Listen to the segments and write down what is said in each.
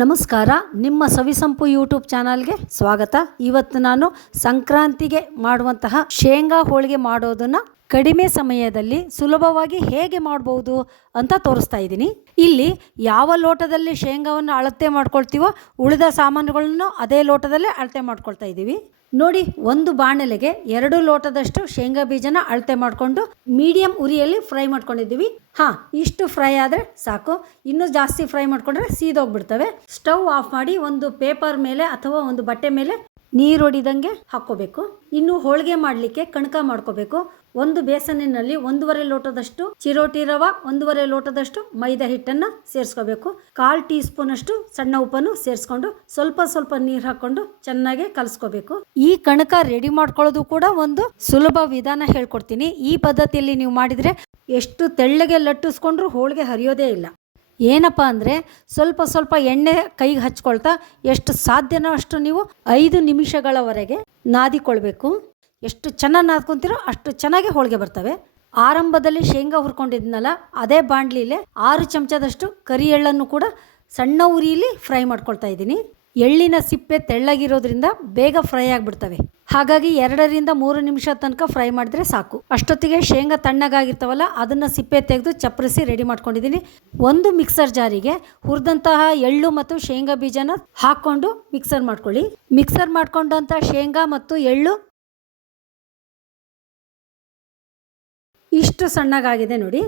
ನಮಸ್ಕಾರ. ನಿಮ್ಮ ಸವಿಸಂಪು ಯೂಟ್ಯೂಬ್ ಚಾನಲ್ಗೆ ಸ್ವಾಗತ. ಇವತ್ತು ನಾನು ಸಂಕ್ರಾಂತಿಗೆ ಮಾಡುವಂತಹ ಶೇಂಗಾ ಹೋಳಿಗೆ ಮಾಡೋದನ್ನ ಕಡಿಮೆ ಸಮಯದಲ್ಲಿ ಸುಲಭವಾಗಿ ಹೇಗೆ ಮಾಡಬಹುದು ಅಂತ ತೋರಿಸ್ತಾ ಇದ್ದೀನಿ. ಇಲ್ಲಿ ಯಾವ ಲೋಟದಲ್ಲಿ ಶೇಂಗಾವನ್ನು ಅಳತೆ ಮಾಡ್ಕೊಳ್ತೀವೋ ಉಳಿದ ಸಾಮಾನುಗಳನ್ನು ಅದೇ ಲೋಟದಲ್ಲೇ ಅಳತೆ ಮಾಡ್ಕೊಳ್ತಾ ಇದ್ದೀವಿ. ನೋಡಿ, ಒಂದು ಬಾಣಲೆಗೆ ಎರಡು ಲೋಟದಷ್ಟು ಶೇಂಗಾ ಬೀಜನ ಅಳತೆ ಮಾಡಿಕೊಂಡು ಮೀಡಿಯಂ ಉರಿಯಲ್ಲಿ ಫ್ರೈ ಮಾಡ್ಕೊಂಡಿದ್ದೀವಿ. ಹಾ, ಇಷ್ಟು ಫ್ರೈ ಆದರೆ ಸಾಕು. ಇನ್ನೂ ಜಾಸ್ತಿ ಫ್ರೈ ಮಾಡ್ಕೊಂಡ್ರೆ ಸೀದೋಗ್ಬಿಡ್ತವೆ. ಸ್ಟವ್ ಆಫ್ ಮಾಡಿ ಒಂದು ಪೇಪರ್ ಮೇಲೆ ಅಥವಾ ಒಂದು ಬಟ್ಟೆ ಮೇಲೆ ನೀರು ಹೊಡಿದಂಗೆ ಹಾಕೋಬೇಕು ಇನ್ನು ಹೋಳಿಗೆ ಮಾಡಲಿಕ್ಕೆ ಕಣಕ ಮಾಡ್ಕೋಬೇಕು. ಒಂದು ಬೇಸನಿನಲ್ಲಿ ಒಂದೂವರೆ ಲೋಟದಷ್ಟು ಚಿರೋಟಿ ರವ, ಒಂದೂವರೆ ಲೋಟದಷ್ಟು ಮೈದಾ ಹಿಟ್ಟನ್ನು ಸೇರಿಸ್ಕೋಬೇಕು. ಕಾಲ್ ಟೀ ಸ್ಪೂನ್ ಅಷ್ಟು ಸಣ್ಣ ಉಪ್ಪನ್ನು ಸೇರಿಸ್ಕೊಂಡು ಸ್ವಲ್ಪ ಸ್ವಲ್ಪ ನೀರು ಹಾಕೊಂಡು ಚೆನ್ನಾಗಿ ಕಲಸ್ಕೋಬೇಕು. ಈ ಕಣಕ ರೆಡಿ ಮಾಡ್ಕೊಳ್ಳೋದು ಕೂಡ ಒಂದು ಸುಲಭ ವಿಧಾನ ಹೇಳ್ಕೊಡ್ತೀನಿ. ಈ ಪದ್ಧತಿಯಲ್ಲಿ ನೀವು ಮಾಡಿದ್ರೆ ಎಷ್ಟು ತೆಳ್ಳಗೆ ಲಟ್ಟಿಸ್ಕೊಂಡ್ರೂ ಹೋಳಿಗೆ ಹರಿಯೋದೇ ಇಲ್ಲ. ಏನಪ್ಪ ಅಂದರೆ ಸ್ವಲ್ಪ ಸ್ವಲ್ಪ ಎಣ್ಣೆ ಕೈಗೆ ಹಚ್ಕೊಳ್ತಾ ಎಷ್ಟು ಸಾಧ್ಯನೋ ಅಷ್ಟು ನೀವು ಐದು ನಿಮಿಷಗಳವರೆಗೆ ನಾದಿಕೊಳ್ಬೇಕು. ಎಷ್ಟು ಚೆನ್ನಾಗಿ ನಾದ್ಕೊತೀರೋ ಅಷ್ಟು ಚೆನ್ನಾಗಿ ಹೋಳಿಗೆ ಬರ್ತವೆ. ಆರಂಭದಲ್ಲಿ ಶೇಂಗಾ ಹುರ್ಕೊಂಡಿದ್ನಲ್ಲ, ಅದೇ ಬಾಣ್ಲಿಲೆ ಆರು ಚಮಚದಷ್ಟು ಕರಿ ಎಳ್ಳನ್ನು ಕೂಡ ಸಣ್ಣ ಉರಿಯಲ್ಲಿ ಫ್ರೈ ಮಾಡ್ಕೊಳ್ತಾ ಇದ್ದೀನಿ. ಎಳ್ಳಿನ ಸಿಪ್ಪೆ ತೆಳ್ಳಗಿರೋದ್ರಿಂದ ಬೇಗ ಫ್ರೈ ಆಗಿಬಿಡ್ತವೆ. ಹಾಗಾಗಿ ಎರಡರಿಂದ ಮೂರು ನಿಮಿಷ ತನಕ ಫ್ರೈ ಮಾಡಿದ್ರೆ ಸಾಕು. ಅಷ್ಟೊತ್ತಿಗೆ ಶೇಂಗಾ ತಣ್ಣಗಾಗಿರ್ತಾವಲ್ಲ, ಅದನ್ನು ಸಿಪ್ಪೆ ತೆಗೆದು ಚಪ್ಪರಿಸಿ ರೆಡಿ ಮಾಡ್ಕೊಂಡಿದ್ದೀನಿ. ಒಂದು ಮಿಕ್ಸರ್ ಜಾರಿಗೆ ಹುರಿದಂತಹ ಎಳ್ಳು ಮತ್ತು ಶೇಂಗಾ ಬೀಜನ ಹಾಕ್ಕೊಂಡು ಮಿಕ್ಸರ್ ಮಾಡ್ಕೊಳ್ಳಿ. ಮಿಕ್ಸರ್ ಮಾಡ್ಕೊಂಡಂಥ ಶೇಂಗಾ ಮತ್ತು ಎಳ್ಳು ಇಷ್ಟು ಸಣ್ಣಗಾಗಿದೆ ನೋಡಿ.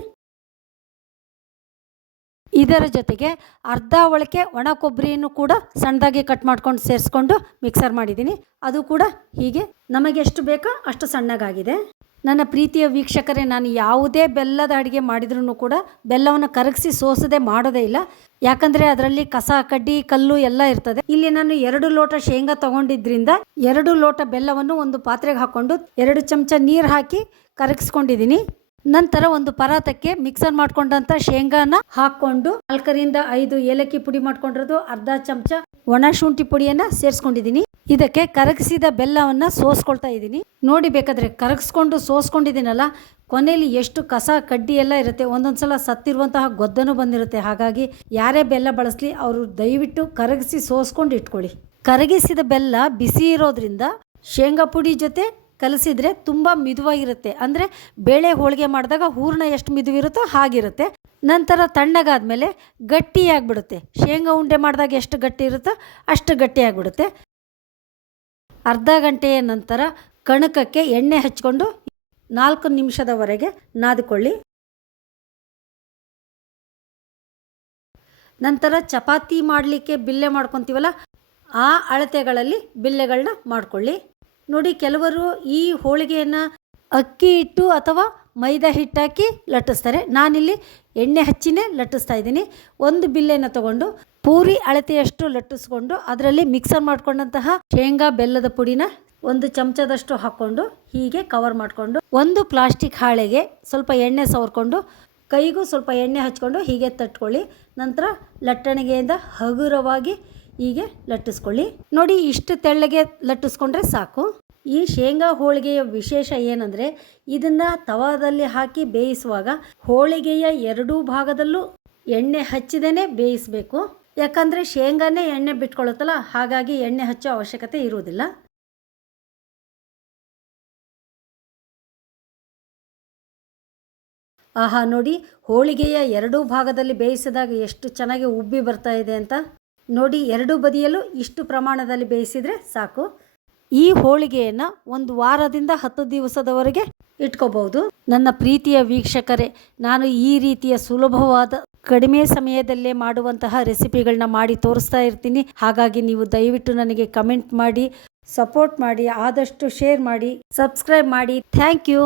ಇದರ ಜೊತೆಗೆ ಅರ್ಧ ಒಳಕೆ ಒಣ ಕೊಬ್ಬರಿಯನ್ನು ಕೂಡ ಸಣ್ಣದಾಗಿ ಕಟ್ ಮಾಡ್ಕೊಂಡು ಸೇರಿಸ್ಕೊಂಡು ಮಿಕ್ಸರ್ ಮಾಡಿದ್ದೀನಿ. ಅದು ಕೂಡ ಹೀಗೆ. ನಮಗೆ ಎಷ್ಟು ಬೇಕೋ ಅಷ್ಟು ಸಣ್ಣಗಾಗಿದೆ. ನನ್ನ ಪ್ರೀತಿಯ ವೀಕ್ಷಕರೇ, ನಾನು ಯಾವುದೇ ಬೆಲ್ಲದ ಅಡುಗೆ ಮಾಡಿದ್ರೂ ಕೂಡ ಬೆಲ್ಲವನ್ನು ಕರಗಿಸಿ ಸೋಸದೆ ಮಾಡೋದೇ ಇಲ್ಲ. ಯಾಕಂದರೆ ಅದರಲ್ಲಿ ಕಸ, ಕಡ್ಡಿ, ಕಲ್ಲು ಎಲ್ಲ ಇರ್ತದೆ. ಇಲ್ಲಿ ನಾನು ಎರಡು ಲೋಟ ಶೇಂಗಾ ತಗೊಂಡಿದ್ರಿಂದ ಎರಡು ಲೋಟ ಬೆಲ್ಲವನ್ನು ಒಂದು ಪಾತ್ರೆಗೆ ಹಾಕ್ಕೊಂಡು ಎರಡು ಚಮಚ ನೀರು ಹಾಕಿ ಕರಗಿಸ್ಕೊಂಡಿದ್ದೀನಿ. ನಂತರ ಒಂದು ಪರಾತಕ್ಕೆ ಮಿಕ್ಸರ್ ಮಾಡ್ಕೊಂಡಂತ ಶೇಂಗಾನ ಹಾಕೊಂಡು ನಾಲ್ಕರಿಂದ ಐದು ಏಲಕ್ಕಿ ಪುಡಿ ಮಾಡ್ಕೊಂಡಿರೋದು, ಅರ್ಧ ಚಮಚ ಒಣ ಶುಂಠಿ ಪುಡಿಯನ್ನ ಸೇರಿಸ್ಕೊಂಡಿದ್ದೀನಿ. ಇದಕ್ಕೆ ಕರಗಿಸಿದ ಬೆಲ್ಲವನ್ನ ಸೋಸ್ಕೊಳ್ತಾ ಇದ್ದೀನಿ. ನೋಡಿ ಬೇಕಾದ್ರೆ ಕರಗಿಸ್ಕೊಂಡು ಸೋಸ್ಕೊಂಡಿದ್ದೀನಲ್ಲ ಕೊನೆಯಲ್ಲಿ ಎಷ್ಟು ಕಸ ಕಡ್ಡಿ ಎಲ್ಲ ಇರುತ್ತೆ, ಒಂದೊಂದ್ಸಲ ಸತ್ತಿರುವಂತಹ ಗೊದ್ದನು ಬಂದಿರುತ್ತೆ. ಹಾಗಾಗಿ ಯಾರೇ ಬೆಲ್ಲ ಬಳಸಲಿ, ಅವರು ದಯವಿಟ್ಟು ಕರಗಿಸಿ ಸೋಸ್ಕೊಂಡು ಇಟ್ಕೊಳ್ಳಿ. ಕರಗಿಸಿದ ಬೆಲ್ಲ ಬಿಸಿ ಇರೋದ್ರಿಂದ ಶೇಂಗಾ ಪುಡಿ ಜೊತೆ ಕಲಸಿದ್ರೆ ತುಂಬ ಮಿದುವಾಗಿರುತ್ತೆ. ಅಂದರೆ ಬೇಳೆ ಹೋಳಿಗೆ ಮಾಡಿದಾಗ ಹೂರ್ಣ ಎಷ್ಟು ಮಿದುವಿರುತ್ತೋ ಹಾಗಿರುತ್ತೆ. ನಂತರ ತಣ್ಣಗಾದ್ಮೇಲೆ ಗಟ್ಟಿಯಾಗಿಬಿಡುತ್ತೆ. ಶೇಂಗಾ ಉಂಡೆ ಮಾಡಿದಾಗ ಎಷ್ಟು ಗಟ್ಟಿ ಇರುತ್ತೋ ಅಷ್ಟು ಗಟ್ಟಿಯಾಗಿಬಿಡುತ್ತೆ. ಅರ್ಧ ಗಂಟೆಯ ನಂತರ ಕಣಕಕ್ಕೆ ಎಣ್ಣೆ ಹಚ್ಕೊಂಡು ನಾಲ್ಕು ನಿಮಿಷದವರೆಗೆ ನಾದಿಕೊಳ್ಳಿ. ನಂತರ ಚಪಾತಿ ಮಾಡಲಿಕ್ಕೆ ಬಿಲ್ಲೆ ಮಾಡ್ಕೊತೀವಲ್ಲ, ಆ ಅಳತೆಗಳಲ್ಲಿ ಬಿಲ್ಲೆಗಳನ್ನ ಮಾಡ್ಕೊಳ್ಳಿ. ನೋಡಿ ಕೆಲವರು ಈ ಹೋಳಿಗೆಯನ್ನು ಅಕ್ಕಿ ಹಿಟ್ಟು ಅಥವಾ ಮೈದಾ ಹಿಟ್ಟಾಕಿ ಲಟ್ಟಿಸ್ತಾರೆ. ನಾನಿಲ್ಲಿ ಎಣ್ಣೆ ಹಚ್ಚಿನೇ ಲಟ್ಟಿಸ್ತಾ ಇದ್ದೀನಿ. ಒಂದು ಬಿಲ್ಲೆನ ತಗೊಂಡು ಪೂರಿ ಅಳತೆಯಷ್ಟು ಲಟ್ಟಿಸ್ಕೊಂಡು ಅದರಲ್ಲಿ ಮಿಕ್ಸರ್ ಮಾಡಿಕೊಂಡಂತಹ ಶೇಂಗಾ ಬೆಲ್ಲದ ಪುಡಿನ ಒಂದು ಚಮಚದಷ್ಟು ಹಾಕ್ಕೊಂಡು ಹೀಗೆ ಕವರ್ ಮಾಡಿಕೊಂಡು ಒಂದು ಪ್ಲಾಸ್ಟಿಕ್ ಹಾಳೆಗೆ ಸ್ವಲ್ಪ ಎಣ್ಣೆ ಸವರ್ಕೊಂಡು ಕೈಗೂ ಸ್ವಲ್ಪ ಎಣ್ಣೆ ಹಚ್ಕೊಂಡು ಹೀಗೆ ತಟ್ಕೊಳ್ಳಿ. ನಂತರ ಲಟ್ಟಣಿಗೆಯಿಂದ ಹಗುರವಾಗಿ ಹೀಗೆ ಲಟ್ಟಿಸ್ಕೊಳ್ಳಿ. ನೋಡಿ, ಇಷ್ಟು ತೆಳ್ಳಗೆ ಲಟ್ಟಿಸ್ಕೊಂಡ್ರೆ ಸಾಕು. ಈ ಶೇಂಗಾ ಹೋಳಿಗೆಯ ವಿಶೇಷ ಏನಂದರೆ, ಇದನ್ನು ತವಾದಲ್ಲಿ ಹಾಕಿ ಬೇಯಿಸುವಾಗ ಹೋಳಿಗೆಯ ಎರಡೂ ಭಾಗದಲ್ಲೂ ಎಣ್ಣೆ ಹಚ್ಚಿದೇನೆ ಬೇಯಿಸಬೇಕು. ಯಾಕಂದರೆ ಶೇಂಗಾನೇ ಎಣ್ಣೆ ಬಿಟ್ಕೊಳ್ಳುತ್ತಲ್ಲ ಹಾಗಾಗಿ ಎಣ್ಣೆ ಹಚ್ಚೋ ಅವಶ್ಯಕತೆ ಇರುವುದಿಲ್ಲ. ಆಹಾ, ನೋಡಿ, ಹೋಳಿಗೆಯ ಎರಡೂ ಭಾಗದಲ್ಲಿ ಬೇಯಿಸಿದಾಗ ಎಷ್ಟು ಚೆನ್ನಾಗಿ ಉಬ್ಬಿ ಬರ್ತಾ ಇದೆ ಅಂತ. ನೋಡಿ ಎರಡು ಬದಿಯಲ್ಲೂ ಇಷ್ಟು ಪ್ರಮಾಣದಲ್ಲಿ ಬೇಯಿಸಿದರೆ ಸಾಕು. ಈ ಹೋಳಿಗೆಯನ್ನು ಒಂದು ವಾರದಿಂದ ಹತ್ತು ದಿವಸದವರೆಗೆ ಇಟ್ಕೋಬಹುದು. ನನ್ನ ಪ್ರೀತಿಯ ವೀಕ್ಷಕರೇ, ನಾನು ಈ ರೀತಿಯ ಸುಲಭವಾದ ಕಡಿಮೆ ಸಮಯದಲ್ಲೇ ಮಾಡುವಂತಹ ರೆಸಿಪಿಗಳನ್ನ ಮಾಡಿ ತೋರಿಸ್ತಾ ಇರ್ತೀನಿ. ಹಾಗಾಗಿ ನೀವು ದಯವಿಟ್ಟು ನನಗೆ ಕಮೆಂಟ್ ಮಾಡಿ, ಸಪೋರ್ಟ್ ಮಾಡಿ, ಆದಷ್ಟು ಶೇರ್ ಮಾಡಿ, ಸಬ್ಸ್ಕ್ರೈಬ್ ಮಾಡಿ. Thank you.